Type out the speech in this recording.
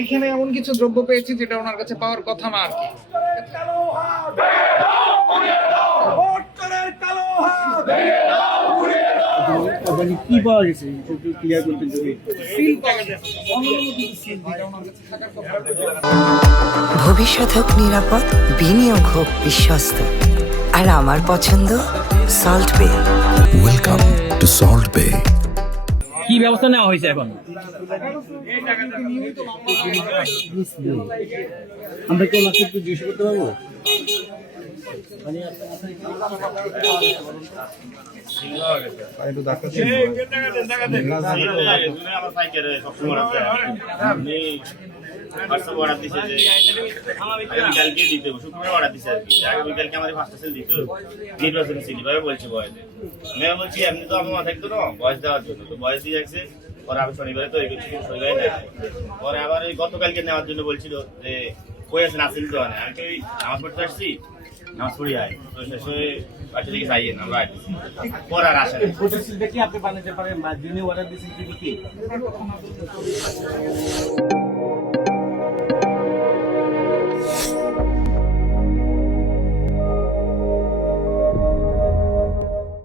এখানে এমন কিছু দ্রব্য পেয়েছি যেটা ওনার কাছে পাওয়ার কথা না আর কি। কি পাওয়া গেছে একটু ক্লিয়ার করতে যদি ভবিষ্যৎ হোক নিরাপদ, বিনিয়োগ হোক বিশ্বস্ত, আর আমার পছন্দ সল্ট বে। ওয়েলকাম টু সল্ট বে। কি ব্যবস্থা নেওয়া হয়েছে এখন? আমরা কি ওনাকে একটু জিজ্ঞেস করতে পারবো? বলছি এমনি তো আমার মাথায় তো বয়স দেওয়ার জন্য তো বয়স দিয়ে যাচ্ছে। পরে আমি শনিবারে তৈরি করছি, শনিবারে নেয়। পরে আবার ওই গতকালকে নেওয়ার জন্য বলছিল যে কই আছেন, আসেন তো আমি তো ওই নামাজ পড়তে আসছি, নামাজ পড়ি আয় তো শেষ হয়ে বাচ্চা থেকে চাইয়েন আমরা আসছি। পরে আর আসেন কি আপনি বানাতে পারেন বা যিনি অর্ডার দিয়েছেন তিনি কি?